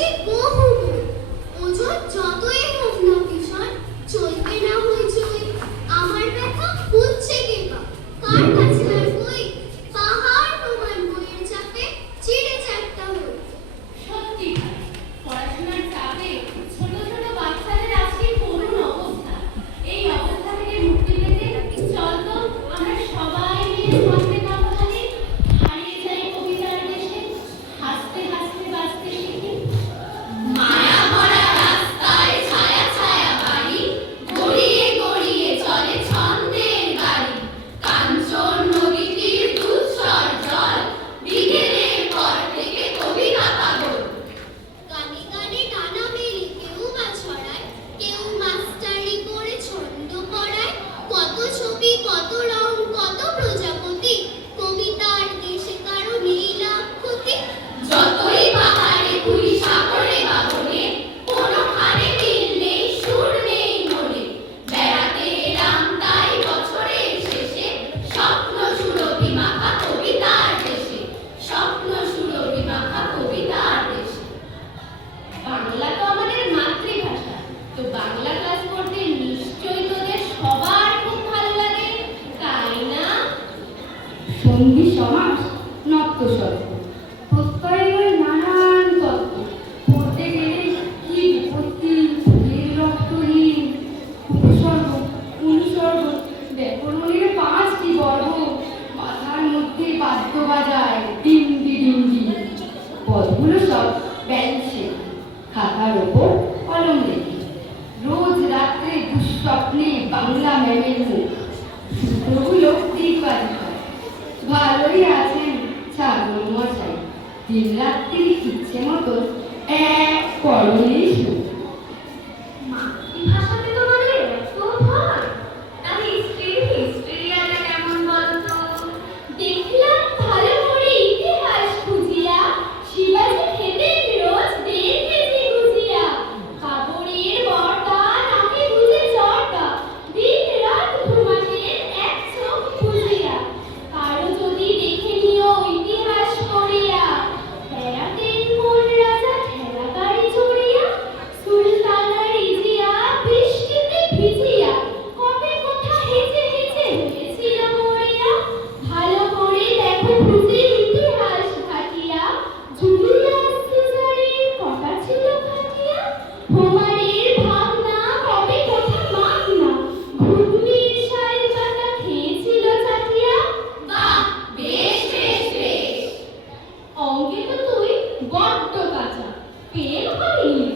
যে বহু গুণ। ওজন যতই হোক না ভীষণ, চলবে না হইচই। আমার ব্যথা বুঝছে কে বা? কার কাছে আর বই? পাহাড় প্রমাণ বইয়ের চাপে চিড়ে চ্যাপ্টা হই। সত্যি পড়াশোনার চাপে ছোট ছোট বাচ্চাদের আজকে করুণ অবস্থা। এই অবস্থা থেকে মুক্তি পেতে চল তো আমরা সবাই মিলে হাসতে কাঁপালে হারিয়ে যাই কবিতার দেশে, হাসতে হাসতে বাঁচতে শিখি। মায়া ভরা রাস্তায় ছায়া ছায়া বাড়ি, গড়িয়ে গড়িয়ে চলে ছন্দের গাড়ি। কাঞ্চন নদী তীর দুধসর জল, বিকেলের পর থেকে কবিতা পাগল। গানে গানে টানা মেলে কেউ বা ছড়ায়, কেউ মাস্টারি করে ছন্দ পড়ায়। কত ছবি, কত রং, কত প্রজাপতি, কবিতার দেশে কারো নেই লাভ ক্ষতি। যতই পাহাড়ে ঘুরি সাগরে বাবনে, কোনোখানে মিল নেই সুর নেই মনে। বেড়াতে এলাম তাই বছরের শেষে, স্বপ্ন সুরভি মাখা কবিতার দেশে, স্বপ্ন সুরভি মাখা কবিতার দেশে। বাংলা তো আমাদের মাতৃভাষা, তো বাংলা ক্লাস করতে নিশ্চয়ই তোদের সবার খুব ভালো লাগে, তাই না? সন্ধি সমাস, নত্যশব্দ, প্রত্যয়ের নানান তত্ত্ব, পড়তে গেলে কি বিপত্তি, এর রক্তহীন, উপসর্গ, অনুসর্গ, ব্যাকরণের 5টি বর্গ, মাথার মধ্যে বাদ্য বাজায় ডিন্ডি ডিন্ডি। পদগুলো সব বেলছে, খাতার ওপর কলম রেখে। রোজ রাত্রে দুঃস্বপ্নে বাংলা ম্যামের মুখ, সূত্রগুলো দিকবাজি হয়। ভালোই আছেন ছাগল মশাই, দিন রাত্রি ইচ্ছে মতো এক করণেই সুখ। মাতৃভাষাতে তোমাদের এত ভয়? তাহলে হিস্ট্রিয়াটা কেমন বলতো? দেখলাম ভালো করে ইতিহাস খুঁজিয়া, শিবাজি খেতেন রোজ 1.5 কেজি গুজিয়া। কাপড়ের বর্দা, নাকে গুজে জর্দা, দিন রাত ঘুমাতেন এক চোখ বুজিয়া। কারো যদি দেখে নিও ইতিহাস পড়িয়া, বেড়াতেন কোন রাজা ঠেলা গাড়ি চড়িয়া, সুলতানা রিজিয়া বৃষ্টিতে ভিজিয়া, কবে কোথা হেঁচে হেঁচে হয়েছিল মরিয়া। ভালো করে দেখো খুঁজে ইতিহাস ঘাটিয়া, জুলিয়াস সিজারের কটা ছিল খাটিয়া। হোমারের ভাবনা কবে কোথা মাগনা, ঘুগনির শাড়ি পাতা খেয়েছিল চাটিয়া। বাহ, বেশ বেশ বেশ। অঙ্কে তো তুই বড্ড কাঁচা, পেন হয়নি